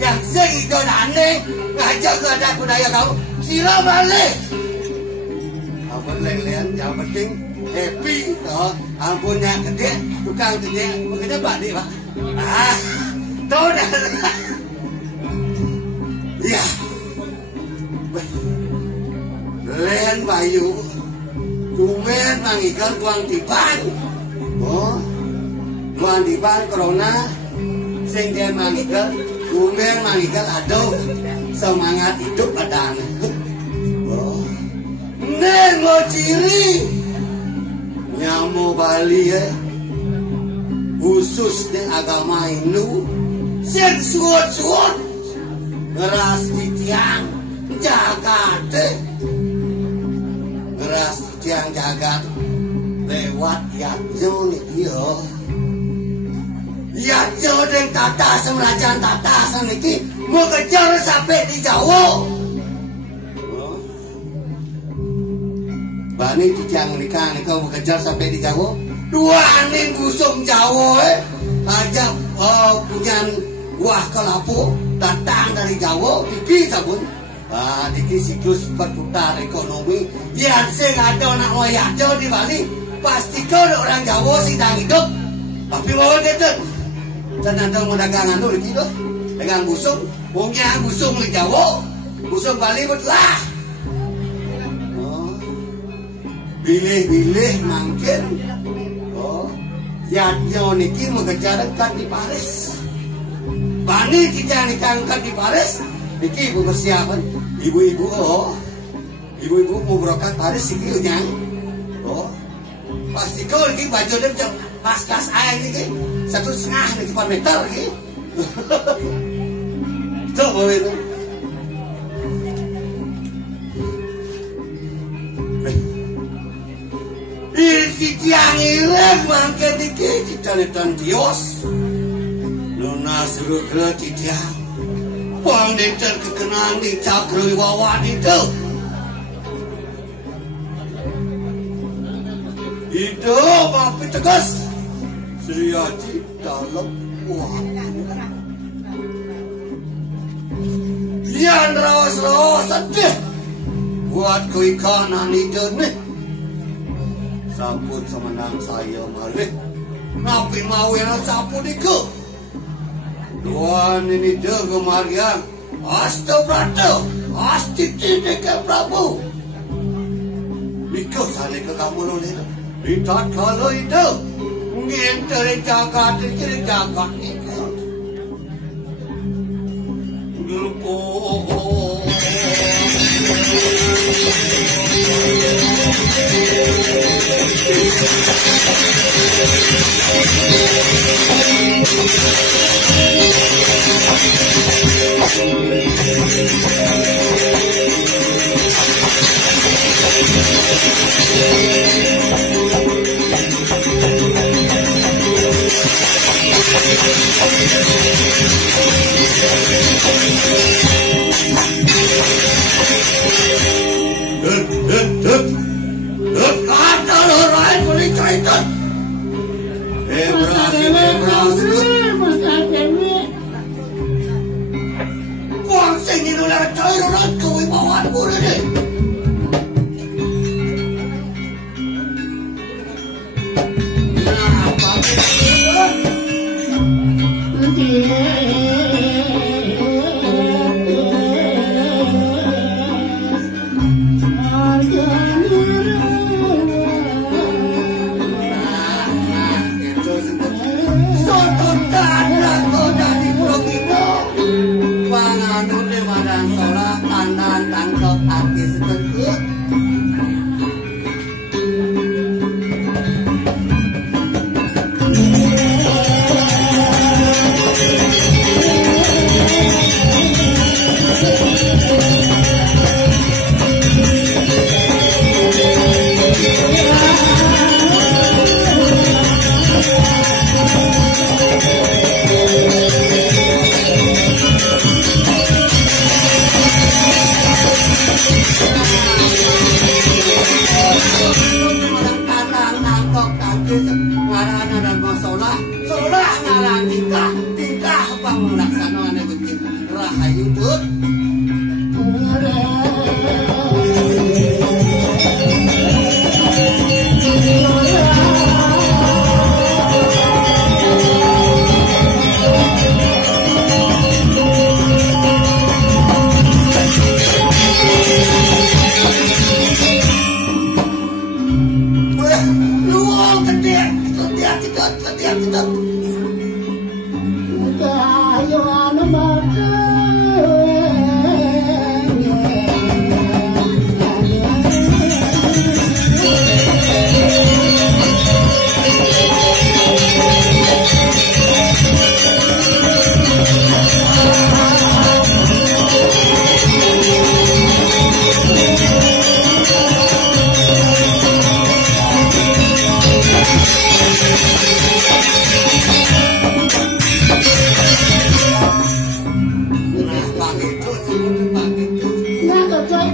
yang segitu aneh ngajak ke ada budaya kamu sila balik. Apa lelean yang penting happy toh. Ampunnya gede, tukang gede, bekerja balik pak. Tahu dah. Ya. Len Bayu, tumen mangikan tuang tipan. Oh, tuang tipan corona, sing dia mangikan, tumen mangikan aduh semangat hidup padang. Oh, nengo ciri, nyamu Bali khusus di agama Hindu, sing suot-suot, ngeras di tiang, jaga deh. Beras tiang jagat lewat yatjo nih dia. Yatjo dengan tata semerajan tata seniki mau kejar sampai di Jawa. Bani di tiang nikah mau kejar sampai di Jawa. Dua aning busung Jawa ajak punya buah kelapu datang dari Jawa iki sabun. Diki siklus berputar ekonomi yang sing ada anak wayah jauh di Bali pasti kau orang Jawa sedang hidup tapi bawa gitu dan ada mau dagangan tuh gitu dengan busung punya busung di Jawa busung Bali betlah bilih-bilih mungkin ya niki mengejarkan di Paris Bani kita nikahkan di Paris niki ibu persiapan ibu-ibu ibu-ibu mau berangkat Paris iki nyang pasti kau lagi baju dia macam pas-pas air ini 1,5 lagi per meter lagi itu boleh itu ini tiang ilang mangke dikit cicalitan dios nona suruh ke tiang Wang dinter kekenaan di cakri wawan itu. Itu mapi tegas. Sri Haji dalam wah. Yan rawas-rawas sedih. Buat keikanan itu nih. Sampun semenang saya malih. Napi mau yang sampun itu. Tuan ini dia kemarian Asta Brata Asti Tidik Prabu Nikah sana ke kamu lo ni Lihat kalau itu Mungkin dari jagat Dari jagat nikah Soto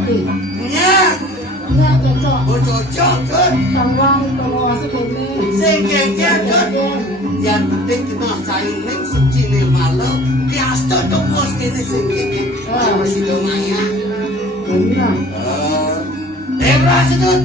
deh. Nya. Nya cocok. Oh cocok kan. Tangwang penguasa ini. Sengkengnya kan. Yang penting kita saing ning secine malam. Piasta to bos kene sengkengnya. Masih lumayan. Benar. Berasa tuh.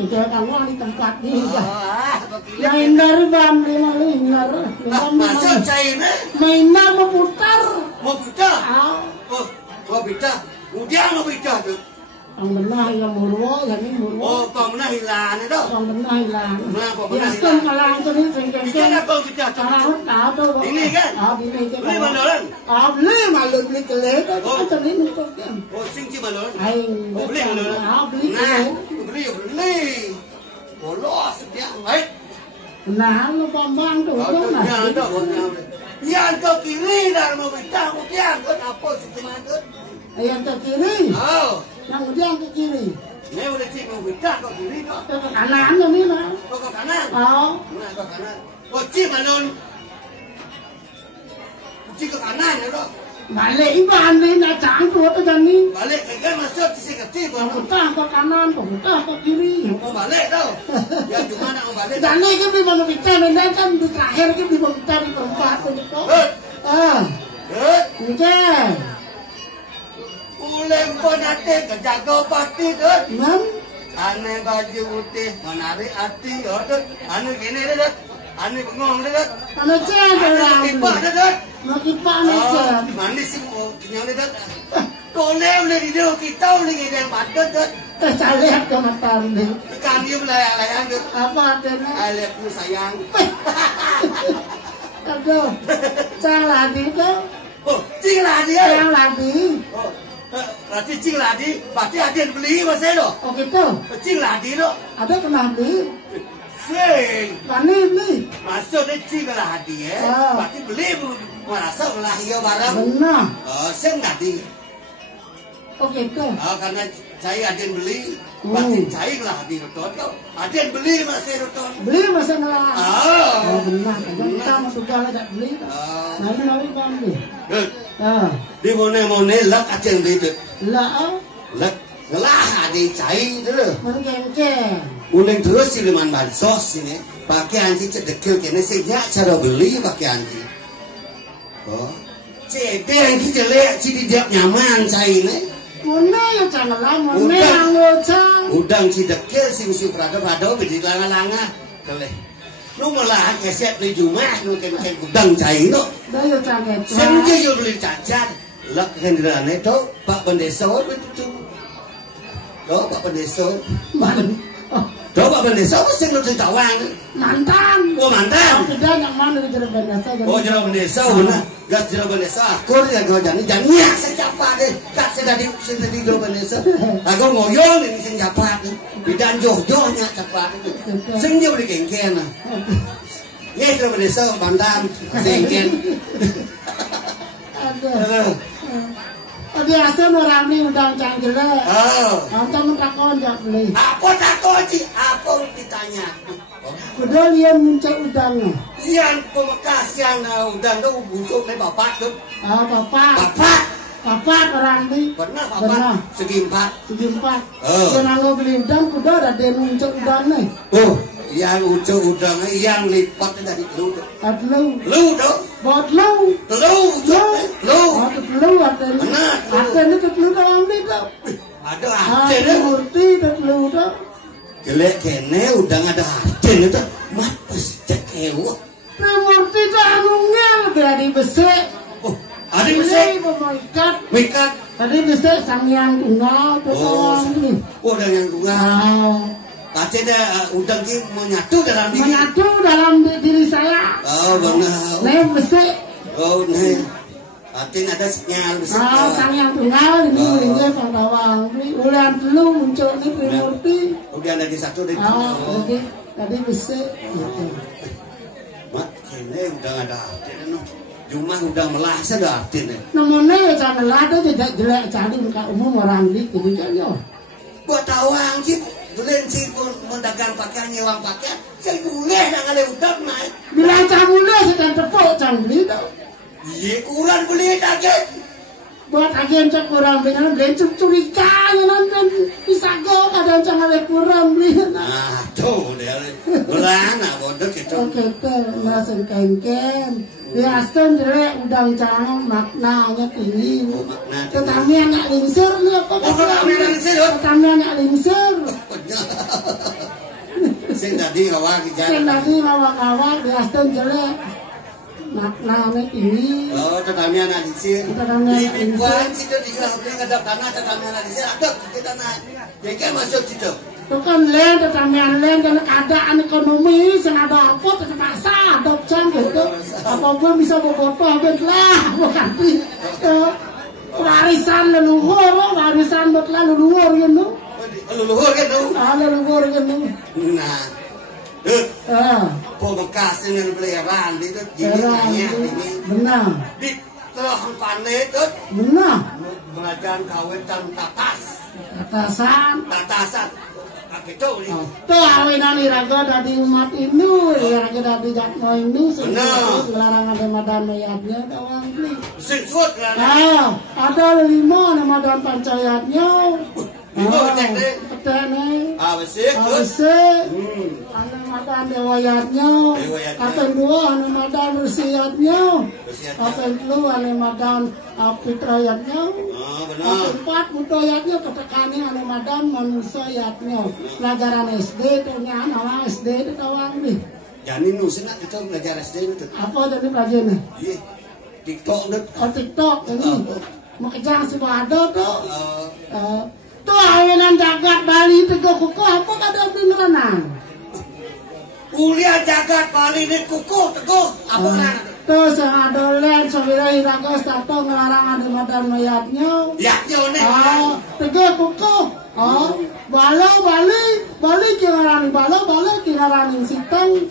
Tidak kamu di tempat ini. Mainar bang, mainar. Masuk China. Mainar memutar. Mau putar? Oh, mau putar. Udah mau putar tuh. Ang benar yang murwo, yang ini murwo. Oh, kau benar hilang itu. Ang benar hilang. Nah, kau benar hilang. Biaskan kalang tu ni sengkeng. Ini apa kita? Kalang tahu tu. Ini kan? Ini kan. Beli mana orang? Beli malu beli kelek. Macam ni numpuk kan. Oh, singki mana orang? Aing. Beli mana orang? Beli kelek. Beli. Bolos dia. Baik. Nah, lu bambang tu. Yang ke kiri dah mau bincang, yang ke apa sih cuma tu? Yang ke kiri. Oh. Yang dia ke kiri. Ni udah cik mau bincang ke kiri tu. Ke kanan tu ni lah. Ke kanan. Oh. Nah, ke kanan. Oh, cik mana? Cik ke kanan tu. Balik iban ni nak cangkut tu ni. Balik kan masuk cik ke kiri tu. Putah ke kanan, putah ke kiri. Mau balik tu. Yang cuma nak mau balik. Dan ni kan di bawah kita ni kan di terakhir kan di bawah kita di tempat tu. Ni kan. Ulem pun nanti kejaga pasti tu. Mam. Ane baju putih menarik hati. Ane gini tu. Ane bengong tu. Ane cek orang. Kipak tu. Mau kipak ni cek. Manis sih mau kenyang tu. Toleh boleh dia kita boleh kita yang padat tu. Tersalih ke mata ni. Ikan dia melayang-layang tu. Apa artinya? Alepku sayang. Aduh. Cang ladi tu. Oh, cing ladi ya? Cang ladi. Oh, berarti cing ladi. Berarti ada beli masa tu. Oh gitu. Cing ladi tu. Ada kena beli. Sing. Pani ni. Maksudnya cing ladi ya. Berarti beli merasa melahirkan barang. Benar. Oh, sing ladi. Oh gitu. Oh, karena saya ada yang beli. Pasti saya ladi roton. Ada yang beli masih roton. Beli masa ngelah. Oh, benar. Jangan sama sudah ada beli. Nah ini lagi bang ni. Di mana lek ada yang beli tu. Lah. Lek ngelah ada yang cai tu. Mengkengkeng. Ulang terus siluman bansos ini. Pakaian si cedekil kena sejak cara beli pakaian si. Oh, cedek kita lihat si dia nyaman cai ni. Mana ya jangan lama. Mana yang ngocang. Udang si dekil si musuh prado bedi langa-langa. Keleh. Lu malah keset di rumah lu kena udang cai no. Dah ya jangan. Senja yo beli cacat. Lek hendrane tu Pak Pendeso begitu. Tuh Pak Pendeso. Tuh Pak Pendeso mesti lu ditawang. Mantan. Oh mantan. Sudah yang mana di Jeruk Bendesa. Oh Jeruk Bendesa benar. Gas Jeruk Bendesa. Aku ya kau jangan siapa deh. Gas sedadi Jeruk Bendesa. Aku ngoyong ini siapa deh. Bidan joh-johnya siapa deh. Senja beli kengken lah. Ye Jeruk Bendesa mantan kengken. Aduh. Biasa orang ni udang canggele. Macam takon jak beli. Apa takon sih? Apa ditanya? Udah dia muncul udangnya. Yang pemekas yang udang tu busuk ni bapak tu. Bapak. Bapak orang ni. Pernah bapak. Segi empat. Jangan lo beli udang, kuda ada dia muncul udang ni. Oh, yang muncul udang yang lipat dari telur. Telur tu. Buat lu. Telur. Ada telur. Ada ni telur orang ni tu. Ada Arjen Murti lu tuh. Jelek kene udang ada Arjen itu mat cek ewo. Murti tuh anu ngel dari besek. Oh, ada besek. Mikat. Tadi besek sang yang tunggal tuh. Oh, dan yang tunggal. Arjen udang ki menyatu dalam diri. Menyatu dalam diri saya. Oh, benar. Nih besek. Oh, nih. Arjen ada sinyal besek. Sang yang tunggal ini mulainya Pak Bawang. Ulan dulu muncul nih Murti. Udah ada di satu di. Oke. Tadi besek. Mak, kene udang ada Arjen. Cuma udah melasa ada Arjen. Namanya jangan lada tidak jelek cari muka umum orang di kebijakannya. Buat tawang sih. Tulen sih mendagang pakaian nyewang pakaian. Saya boleh yang ada udang naik. Bilang cang boleh saya tepuk cang beli tau. Iya kurang boleh agen. Buat agen cak kurang beli beli curiga nanti bisa go kadang cang ada kurang beli. Nah tuh dia belana bodoh gitu. Oke langsung kengken. Biasa jelek udang cang maknanya tinggi. Tetapi anak lingsir nih apa? Tetapi anak lingsir. Sing tadi awak biasa jelek maknanya tinggi. Oh, tetapi anak lingsir. Ribuan situ di ngadap tanah tetapi anak lingsir ada di tanah. Jadi masuk situ. Itu kan lain tetamian lain dan keadaan ekonomi yang ada apa terpaksa ada cang gitu. Apapun bisa bobotoh lah bukan warisan leluhur leluhur gitu. Leluhur gitu. Leluhur gitu. Nah. Bekas ini beliran itu jinanya ini. Benar. Di telah panen itu. Benar. Belajar kawin dan Tatasan. Gitu nih. Tuh awinan iraga dari umat Hindu, iraga dari jatmo Hindu, larangan demadan mayatnya doang beli. Sisut lah. Ada 5 demadan pancayatnya. 5 petek nih. Awesik. Ada madan dewayatnya. Apa yang 2 ada madan rusiatnya. Apa yang 3 ada madan fitrayatnya. Apa 4 mutoyatnya ketekannya ada madan manusiayatnya. Pelajaran SD itu nama SD itu tawang nih. Jadi nusin itu belajar SD itu. Apa jadi pelajarannya? Iya. TikTok deh. TikTok ini. Makanya semua ada tuh. Tuh awinan jagat Bali teguh kuku apa kada beneran? Kuliah jagat Bali ini kuku teguh apa kan? Tuh sangadolen sabira iraga stato ngelarang ada madan mayatnya. Yaknya nih. Teguh kuku. Bali kingarani sitang.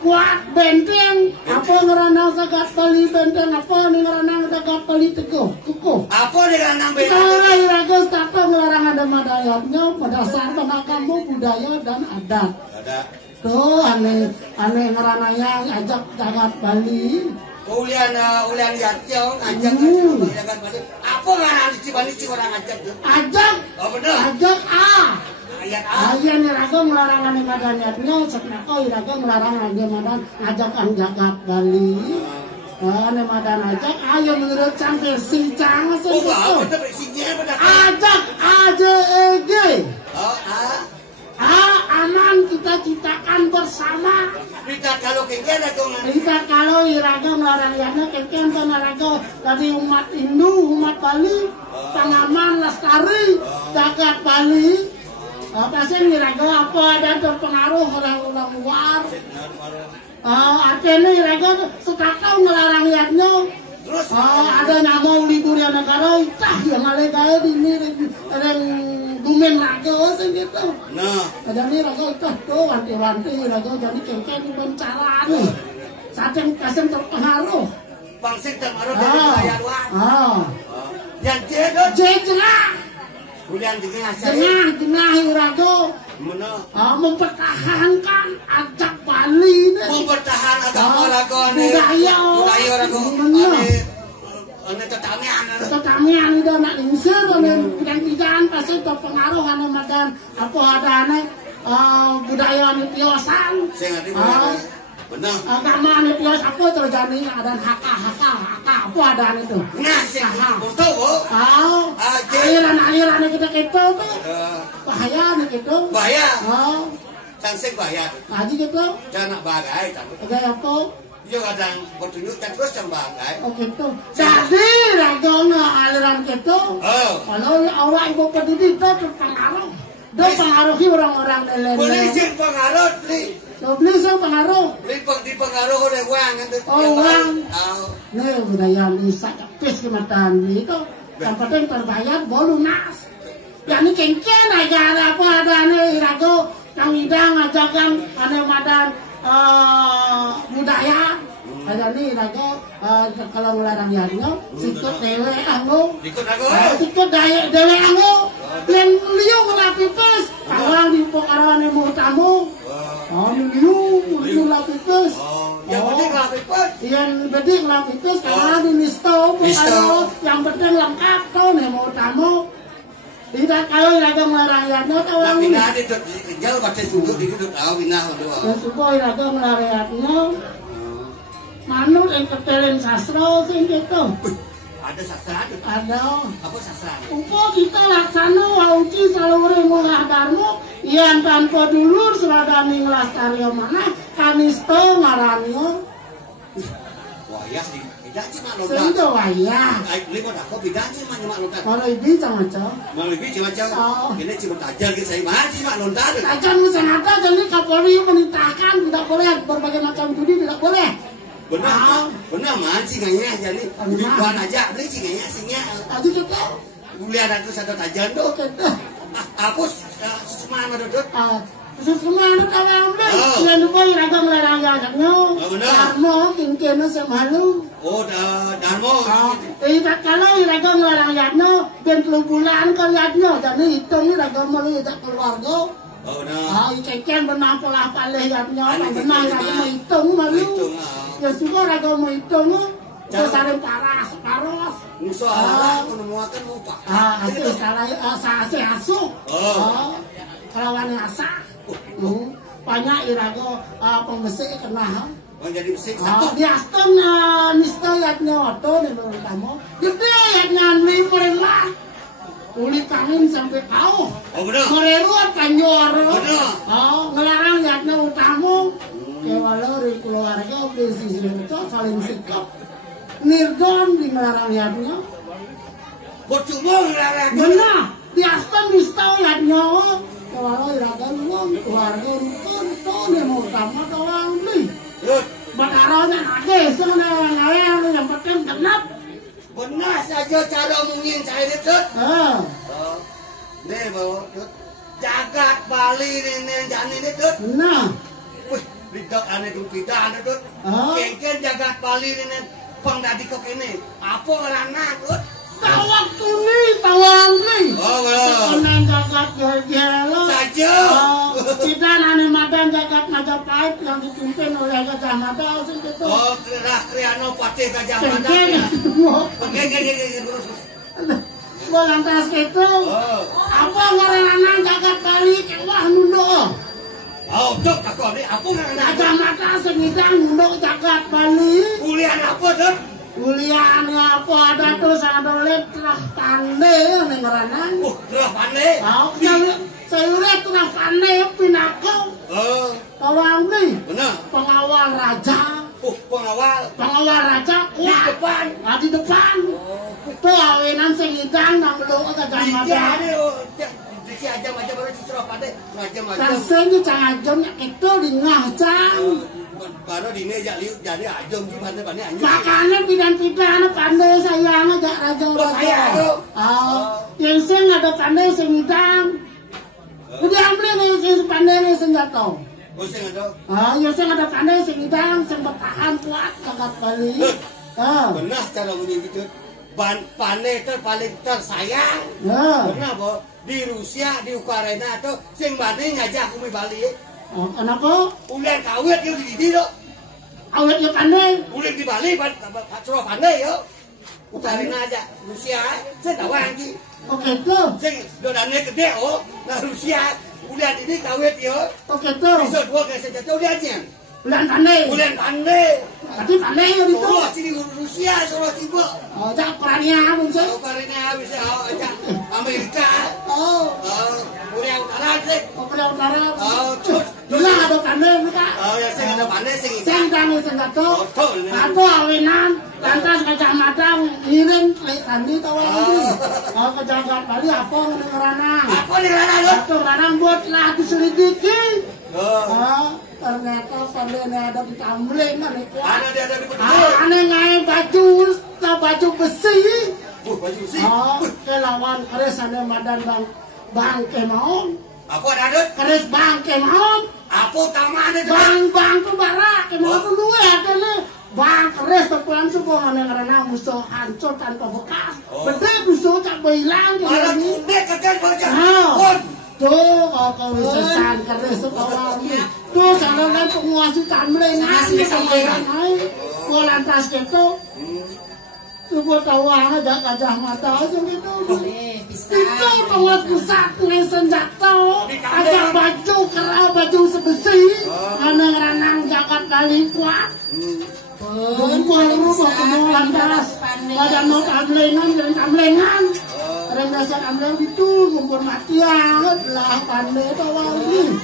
Kuat benteng apa ngeranang sagat Bali benteng apa nih ngeranang sagat Bali teguh kuku apa nih ngeranang benteng cara iraga stato ngelarang ada madayatnya berdasarkan kamu budaya dan adat tuh aneh ngerananya ajak jagat Bali ulian yatyo ajak jagat Bali apa ngeranang di Bali orang ajak oh bener ajak ayat iraga melarang ane madanatnya saknako iraga melarang ane madan ajak ang jagat Bali. Ane madan ajak ayo menurut cang versi cang ajak AJEG. Aman kita ciptakan bersama. Kita kalau iraga melarang yana kengken kan iraga dari umat Hindu, umat Bali, Pangaman Lestari, jagat Bali. Pasti iraga apa ada terpengaruh orang-orang luar. Artinya iraga setakau ngelarang yatnya. Ada nama libur yang negara itah yang ale gaya di ini yang gumen raga gitu. Ada nih raga itah tuh wanti-wanti raga jadi kengkeng bencara nih. Saking pasien terpengaruh. Bangsa terpengaruh dari budaya luar. Yang jejerah. Bulan Tengah iraga mempertahankan ajak Bali ini. Mempertahankan agama raga budaya raga ane tetamian itu anak lingsir ane bidang-bidang pasti terpengaruh ane madan apa ada ane budaya ane tiosan Benar. Agama nih biasa apa terjadi ada haka apa ada itu. Nah, sih. Betul. Aliran kita tuh bahaya nih gitu. Bahaya. Cansing bahaya. Haji gitu. Jangan bagai kan. Gaya apa? Yo kadang bertunjuk kan terus yang bagai. Oh gitu. Jadi ragona aliran gitu. Kalau awak ibu pendidik itu terpengaruh. Dia pengaruhi orang-orang lain. Polisi pengaruh nih. Beli pengaruh. Dipengaruhi oleh uang kan. Oh uang. Nih budaya bisa pes kematan itu. Yang penting terbayar bolu nas. Yang ini kengken aja apa ada nih rago yang hidang ajakan ada madan budaya. Ada nih rago kalau melarang yadnya sikut dewe anggo. Sikut dewe anggo. Yang liu ngelapi pes. Awal di pokarawan yang mau tamu. Liu ngelapi pes. Yang penting ngelapi pes. Yang penting ngelapi pes. Karena di nisto pokarawan. Yang penting lengkap tuh nih mau tamu. Tidak kalau raga melarang yadnya tahu. Tapi pindah di jauh pasti sudut di sudut tahu pindah doang. Ya supaya raga melarang yadnya. Manut yang ketelen sastra sing gitu. Ada sastra itu. Ada. Apa sastra? Upo kita laksana wauci salure ngolah darmo yang tanpa dulur seradani ngelastari mana kanisto ngaranyo. Wayah di beda sih mak lontar. Sehingga wayah. Lima aku beda sih mak lontar. Kalau ibi macam. Mau lebih macam. Ini cuma tajam gitu saya mah sih mak lontar. Tajam senjata jadi Kapolri menitahkan tidak boleh berbagai macam judi tidak boleh. Benar mancing kayaknya jadi bukan aja beli cinganya singnya. Tadi kita lihat ada satu tajam tuh. Aku semana duduk. Semana kalau beli, jangan lupa raga melarang yadnya. Darmo kingkena semalu. Oh darmo. Tidak kalau raga melarang yadnya, ben 10 bulan kan yadnya, jadi hitung raga melalui keluarga. Oh nah. Ikan benang pola paleh yadnya, benang raga menghitung malu. Ya suka raga menghitung, sesarin paras. Musuh menemukan lupa. Asal salah asuk. Kelawan asa. Banyak irago pembesik kena. Jadi besik satu. Di aston nisto yadnya oto nih baru kamu. Gede yadnya beli perempuan. Uli kangin sampai kau. Mereruat kanjor. Ngelarang yadnya utamu. Kewalau dari keluarga besi itu saling sikap. Nirdon di melarang yadnya. Percuma ngelarang. Benar. Di aston nisto yadnya. Kewalau iraga luang keluarga rukun. Tuh dia mau utama tolong beli. Bataronya ada. Sebenarnya yang penting genap. Benar saja cara mungkin saya itu. Nih bawa jagat Bali ini jani itu. Nah. Wih, lidak aneh tu tidak aneh tu. Kengken jagat Bali ini pangdadi kok ini. Apa orang nak tu? Tawak tuni, tawang ni. Sebenarnya jagat gel-gelo. Saja. Kita nani madan jagat Majapahit yang dipimpin oleh Gajah Mada segitu. Oh, Kriano Patih Gajah Mada. Gua lantas itu. Apa ngarangan jagat Bali kewah nunduk. Oh, cok takut ni apa ngarangan? Gajah Mada sengidang nunduk jagat Bali. Kuliah apa tu? Kuliahnya apa ada tuh ada letrah pandai yang ngarangan. Oh, letrah pandai. Saya lihat letrah pandai pinakau. Tolong ni. Benar. Pengawal raja. Oh, pengawal raja di depan. Di depan. Tuh awenan sengidang nang lo Gajah Mada. Si ajam baru si serah pandai. Ajam. Rasanya cangajomnya itu di ngahcang. Baru di meja liu jadi ajam di pandai anjing. Makanya pidan pandai sayang aja raja. Yang sing ada pandai sengidang. Udah ambil yang pandai senjata. Oh sing ada. Yang sing ada pandai sengidang sing bertahan kuat jagat Bali. Benar cara bunyi gitu. Pandai itu paling tersayang. Benar boh. Di Rusia, di Ukraina tuh sing pandai ngajak kami Bali. Kenapa? Ulian kawet yo di diri lo. Awet yo pandai. Ulian di Bali, Surah pandai yo. Ukraina aja, Rusia, saya tahu anjing. Oke tuh. Sing dodane gede oh, nah Rusia ulian ini kawet yo. Oke tuh. Bisa dua kayak saja tuh dia aja. Bulan pandai. Bulan pandai. Berarti pandai ya itu. Oh, sini Rusia, Solo Tiba. Oh, cak Ukraina bisa. Ukraina bisa, cak Amerika. Oh. Korea Utara sih. Korea Utara. Oh, dulu ada pandai mereka. Oh, ya sing ada pandai sing. Sing tani sing kato. Kato awenan, lantas kecamatan ngirim lek sandi tawa iki. Oh, kejagat Bali apa ngerana? Apa ngerana? Itu larang buat lah diselidiki. Oh. Ternyata pandai ada di Tambleng ane kuat. Ada di Peduli. Ane ngai baju besi. Baju besi. Oh, kelawan keris ane madan bang kemaon. Apa ada? Keris bang kemaon. Apa tamane bang tu barak kemaon tu luwe atene. Bang keris tepuan sebuah ane karena musuh hancur tanpa bekas. Beda musuh tak hilang. Malah kunek kakek baca. Tuh, kau sesan keris sekolah ni. Tuh, jangan penguasa Tambleng ngasih sampai naik. Kau lantas gitu. Sebuah tawa aja gajah mata aja gitu. Itu penguasa pusat dengan senjata. Ada baju kerah baju sebesi. Karena ranang jagat kali kuat. Kumpul rumah kedua lantas. Pada mau Tamblengan dan Tamblengan. Rendasa Tambleng itu kumpul matian lah pandai tawa ini.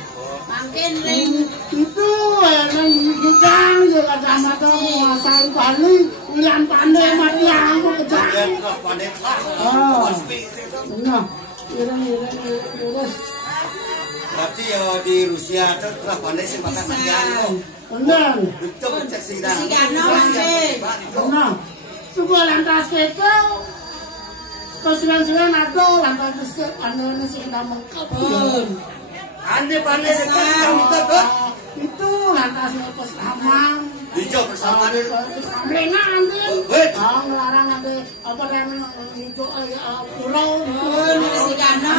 Makin ring Itu yang gudang ya kacamata menguasai Bali. Ulian pandai matian aku kejang. Nah, ireng. Berarti ya di Rusia itu telah pandai sih makan matian. Benar. Betul cek sidang. Nah, sebuah lantas itu. Kesilan-silan ada lantas besar pandai sih dah mengkap. Ane pandai dekat itu lantas lepas amang. Hijau bersama dulu. Tamblengan kan. Ngelarang ada apa namanya itu pulau. si Gana.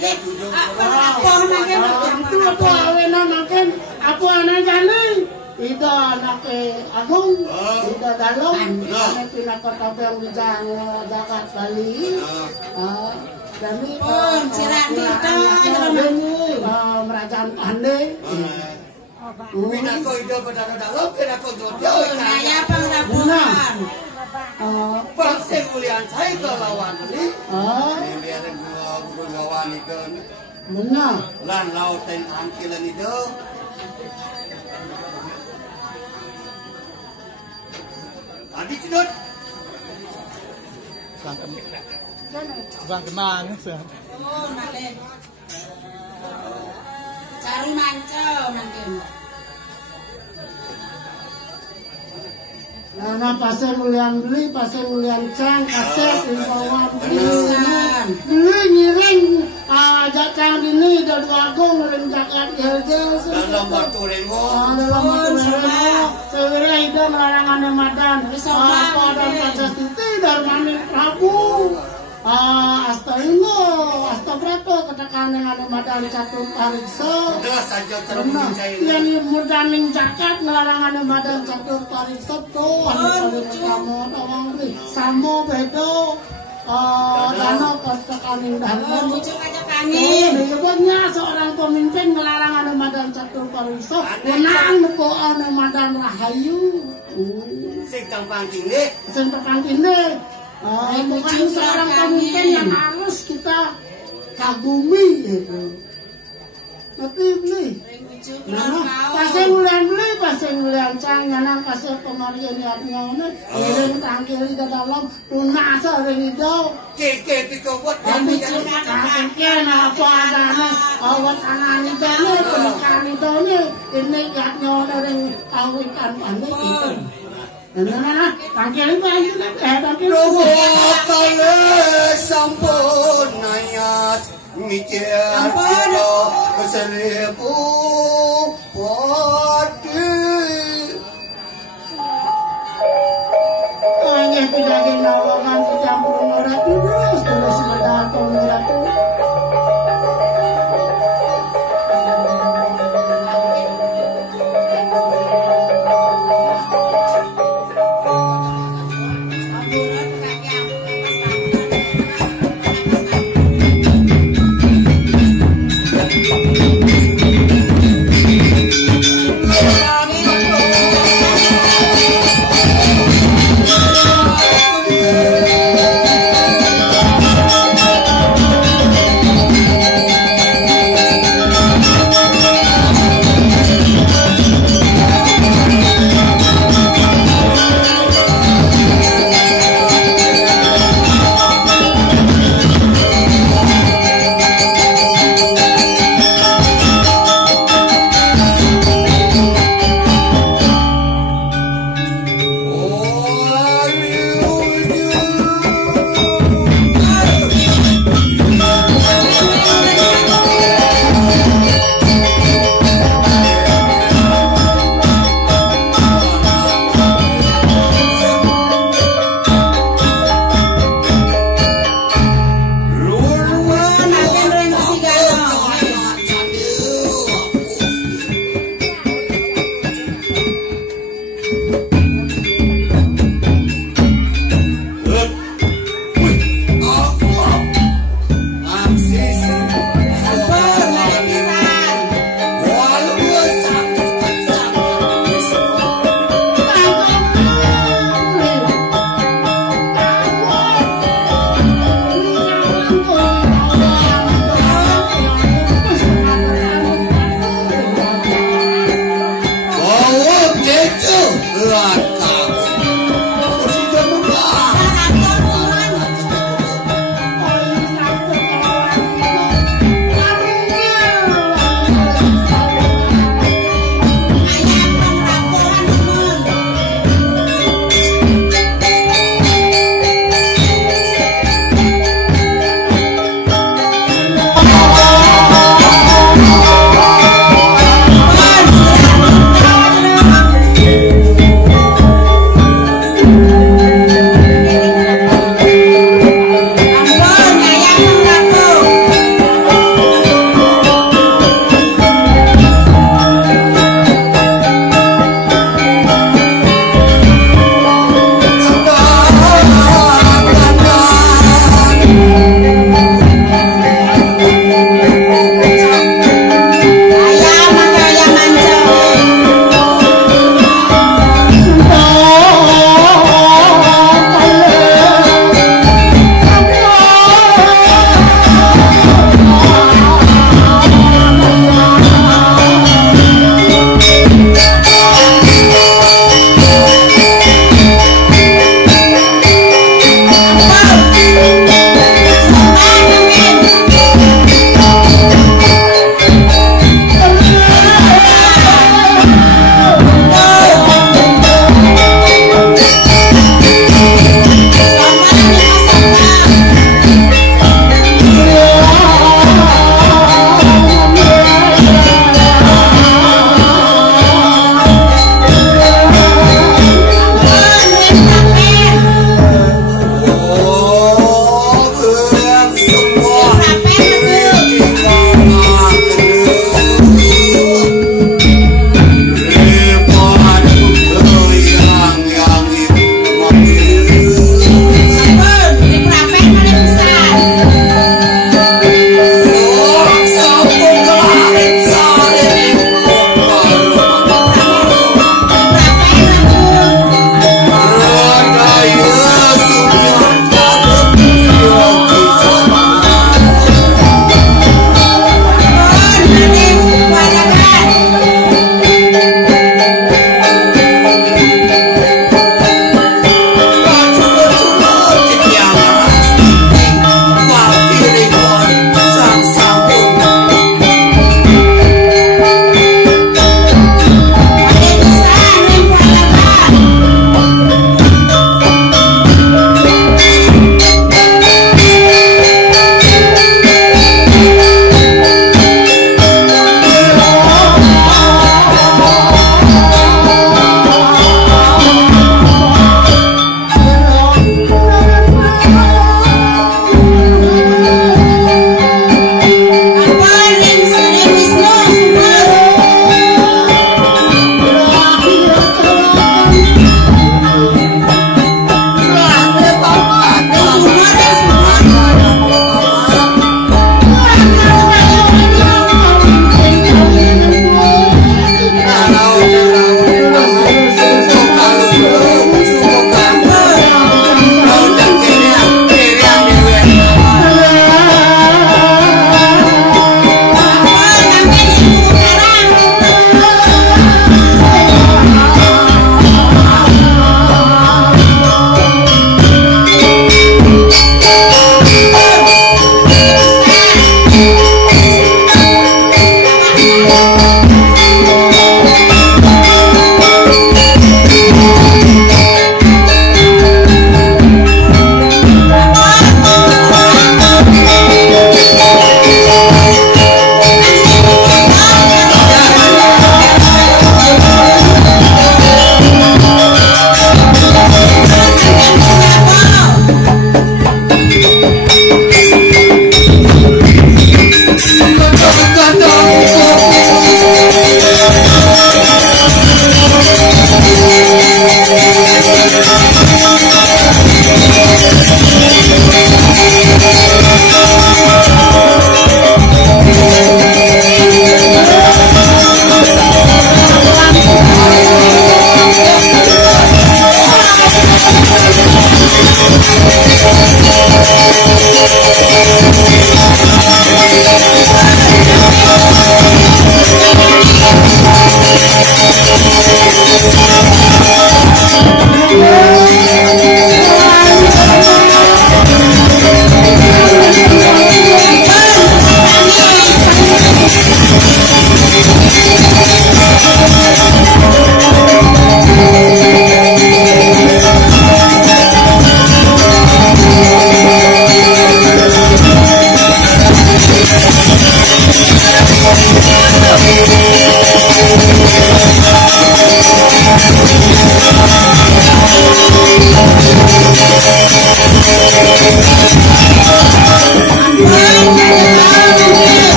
Ya tujuh. Apa namanya? Itu apa awenan makan apa anak jani. Itu anak Agung, itu dalam, anak pindah kota yang di Jakarta Bali. Dan ini Merajaan Pandai. Pindah kau hidup pada dalam, pindah kau jodoh. Saya pengrabuan. Bangsa mulian saya ke lawan ini. Biar guru lawan itu. Benar. Lan laut dan angkilan itu. Adi cedot. Bang kemana sih? Oh, nale. Cari mancau mungkin. Nah, pasien mulian beli, pasien mulian cang, kaset, imbauan beli ngiring, ajak cang ini dan Agung ngiring jagat gel-gel. Dalam waktu rengo. Dalam waktu rengo, sewira itu melarangan madan. Apa dan Pancasiti Darmaning Prabu. Asta Ingo, Asta Prato katakan dengan madan catur pariksa. Jelas saja cermin cair. Yang mudaning jakat ngelarangan madan catur pariksa tuh. Kamu tawang beli, samo bedo. Dano katakan dharma. Bujuk aja kami. Menyebutnya seorang pemimpin ngelarangan madan catur pariksa. Wenang nukoan madan rahayu. Sing terpangking deh. Sing terpangking deh. Bukan seorang pemimpin yang harus kita kagumi gitu. Ngerti beli. Pasien mulian beli, pasien mulian cang, jangan kasih pemarian niatnya ini. Iring tangkiri di dalam lunasa ring itu. Keke piko buat Dan bikin apa adanya awat anak itu nih, pernikahan itu nih. Ini niatnya ring kawitan pandai gitu. Nah, tangkiri banyak tangkiri. Kale sampun nayas mikir kira seribu pati. Hanya tidak dinawakan kecampur murah terus berdatang murah terus.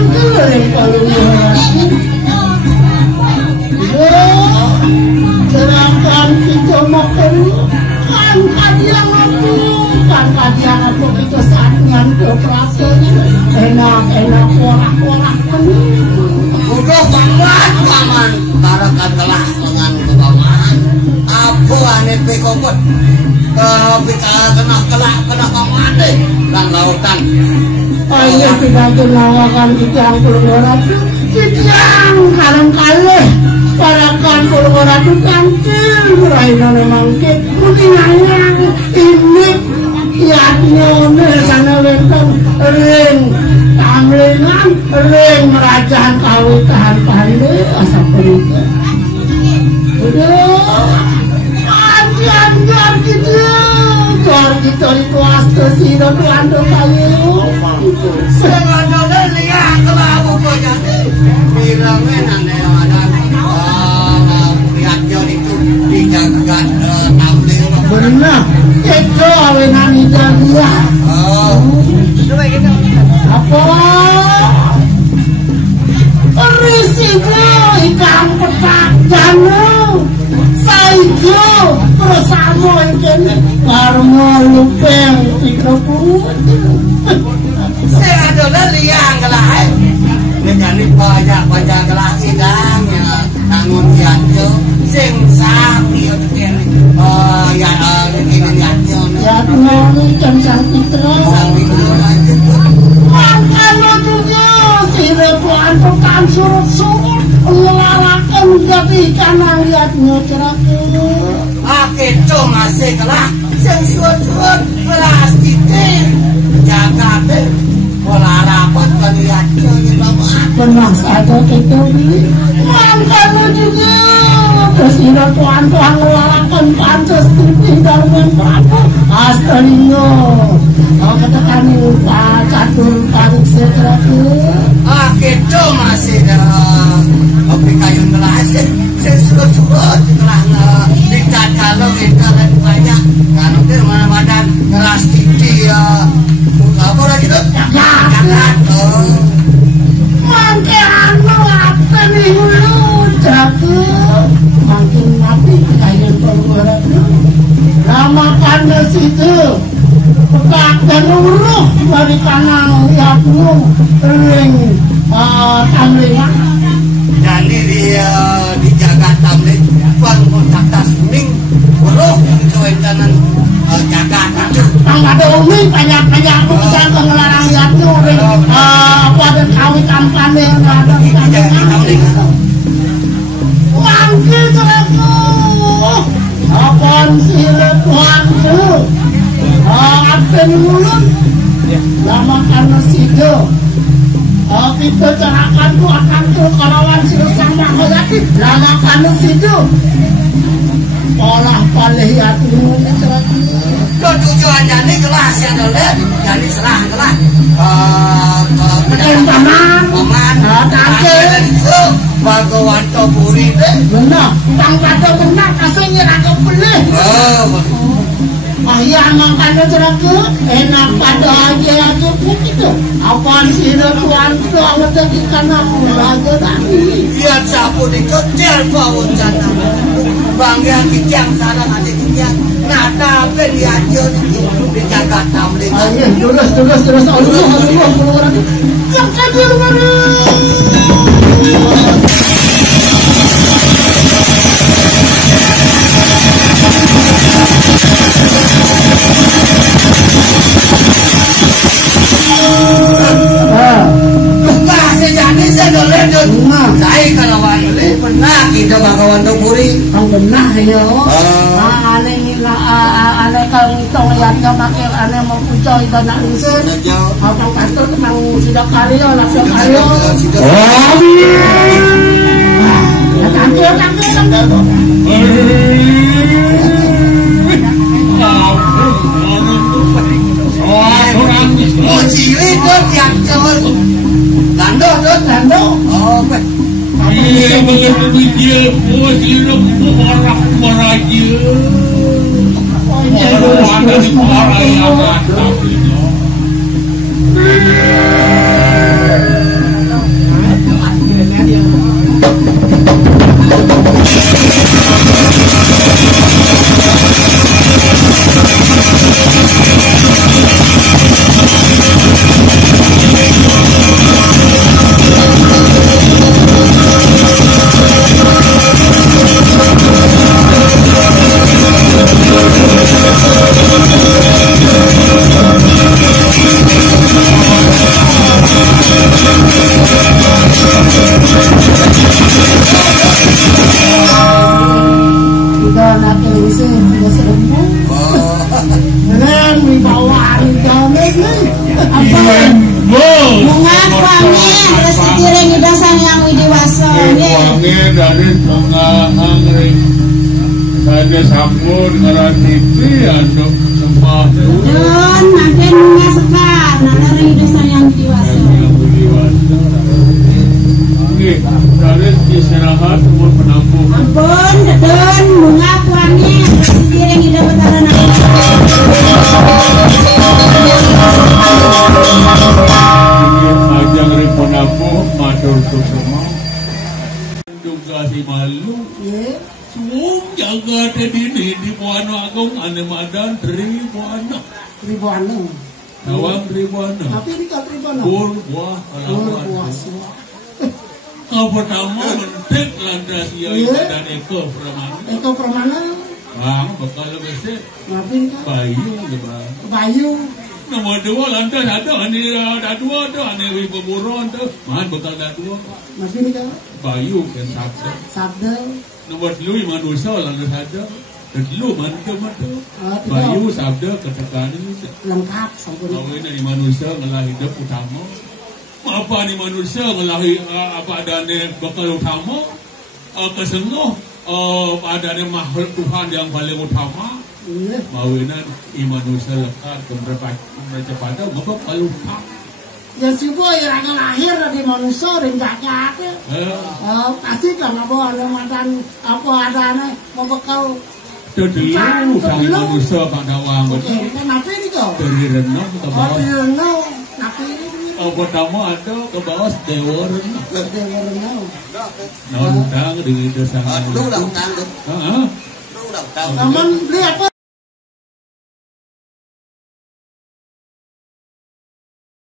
mangkel yang palungan. Serangkan kita makan kan kadiang aku kita saatnya ke perasaan enak porak-porak udah banget paman barakan telah dengan kebaman apa aneh pekokot kena paman deh dan lautan ayo kita jenawakan kita yang pulgora kita yang kaleng parakan pulgora itu kantil raina memang mungkin ayang ini yatnya sana bentang ring tamlingan ring merajaan kawitan pandai asap perutnya udah anjar gitu jor gitu itu astu siro tuando kayu sengaja lihat kalau aku jadi bilangnya nanti ada lihatnya itu dijaga tamling benar itu awenan hidangnya apa risiko ikan petak janu saigo bersama ikan karma lupeng tikrapun saya adalah liang kelai menjadi banyak kelai sidang ya namun dianjo sing sapi ya begini dianjo ya ngomong ikan santitra makanya juga si repuan pekan surut-surut ngelarakan jadi ikan lihatnya ceraknya ake cuma sekelah sing surut-surut plastik jaga deh pola rapat kelihatnya ni bapak benar saja kita makanya juga presiden tuan ngelarakan pantas tinggal berapa aslinya katakan Pak Catur tarik seterake kita masih kopi kayu ngelasih sesuatu telah dicat kalau kita lagi banyak kan udah mana-mana ngeras titi apa lagi tuh jagat mangkean apa nih lu jagat makin mati kayu pemberat nama kandas itu petak dan uruh dari kanang yakmu ring tamlingan jadi dia dijaga tamling bang kontak tasming uruh kewencanan jaga itu ada umi banyak bukan pengelarang yakmu ring apa dan kawin kampanye ada tamling mangkil ceraku apaan silet wantu akan mulut lama karena sido kita carakan tu akan tu kalawan silsang mahayati lama karena sido olah palih hatimu tujuan jadi kelas ya dolen jadi serah kelas paman dan itu Bagawan Topuri deh benar tang kata benar kasih nyerang ke pelih ayah makan ceraku enak pada aja begitu apaan sih tuan itu awet dari kanan aja tadi biar sapu dikejar bau sana bangga kijang sana ada kijang nada apa diajar dijaga tamling ayo terus Allah keluar jangan keluar saya kalawan pernah kita bakawan Topuri ang benar yo aneh kang itong lihatnya makin aneh mau pucoy dan nak insun apa kantor nang sudah karyo langsung karyo kantor mau ciri tuh yang cewek Lando oh iya begitu dia dia orang meraja orang dari orang yang mantap Bunga kuangin terus dikiring dasang yang widiwaso. Kuangin dari bunga anggrek. Saja sambut ngaran TV andok sembah. Don makin bunga sekar dari dasang yang widiwaso. Oke, dari istirahat umur penampung. Ampun, don bunga kuangin terus dikiring ida betaran. Ajang ripon aku matur semua juga si malu sung jaga tadi di Puano Agung ane madan Tribuana Nawang Tribuana Tapi di Tribuana bul buah alawan kau pertama mentek lantas ya dan Eko Pramana bakal besar Bayu nomor dua lantas ada dua ane Wiboburon tuh man bakal ada dua Nabi kan Bayu kan sabda nomor lu manusia lantas ada dan lu man ke mata Bayu sabda ketekan itu lengkap sampun awalnya dari manusia ngalah hidup utama apa nih manusia ngalahi apa adanya bakal utama kesenguh adanya makhluk Tuhan yang paling utama mawinan manusia lekat kepada bakal utama ya si boy rangka lahir dari manusia ringgaknya pasti kan apa ada madan apa adanya mau bakal terdiri dari manusia pada wang kenapa ini kau dari renang ke bawah dari renang tapi ini pertama ada ke bawah dewa renang Nah, utang dengan dosa lu udah utang tuh. Heeh. Lu udah utang. Namun beli apa